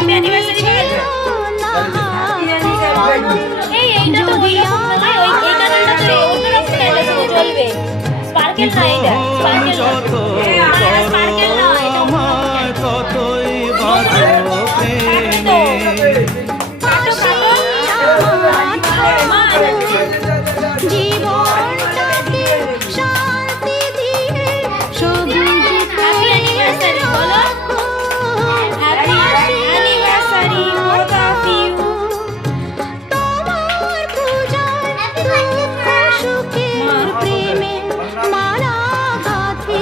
Happy anniversary এই এইটা তো ওই রকম না ওই এই কালারটা তো অন্যরকম কালার ছিল জ্বলবে স্পার্কেল না এটা স্পার্কেল না এটা স্পার্কেল না এটা ততই বাঁধো প্রেমে কাটো কাটো মা জীবনটাকে শান্তি দিয়ে সবুজ হ্যাপি অ্যানিভার্সারি বলো happy anniversary both of you তোমার পূজার দুঃখ সুখের প্রেমে মালা গাঁথে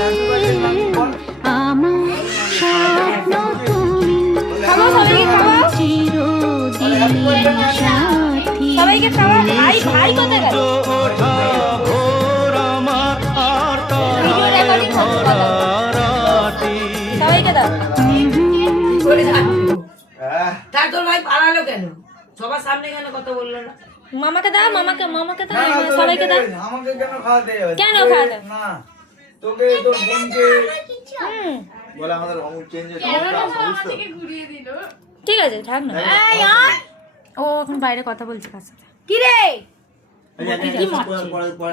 আমার স্বপ্ন তুমি খাওয়া সবাইকে খাওয়া চিরদিন সাথী সবাইকে খাওয়া ভাই ভাই কোথায় গেল ওঠা ভোর আমার আর ভিডিও রেকর্ডিং করতে বলো তারাটি সবাইকে দাও তার তোর ভাই পালালো কেন? সবার সামনে কেন কথা বললো না? মামাকে দাও মামাকে দাও সবাইকে দাও আমাকে কেন খাওয়াতে হবে? কেন খাওয়াতে? না তোকে তোর বোনকে হুম বলে আমাদের অমুক চেঞ্জ হচ্ছে ঠিক আছে থাক না ও এখন বাইরে কথা বলছে কার সাথে কি রে?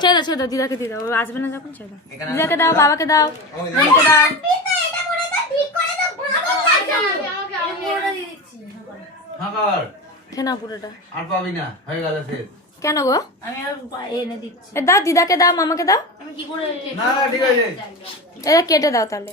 ছেড়ে দাও দিদাকে দিয়ে দাও ও আসবে না যখন ছেড়ে দাও দিদাকে দাও বাবাকে দাও মামিকে দাও খেয়ে নাও পুরোটা আর পাবি না হয়ে গেল শেষ। কেন গো আমি আর এনে দিচ্ছি। দাও দিদাকে দাও মামাকে দাও আমি কি করে না না ঠিক আছে এটা কেটে দাও তাহলে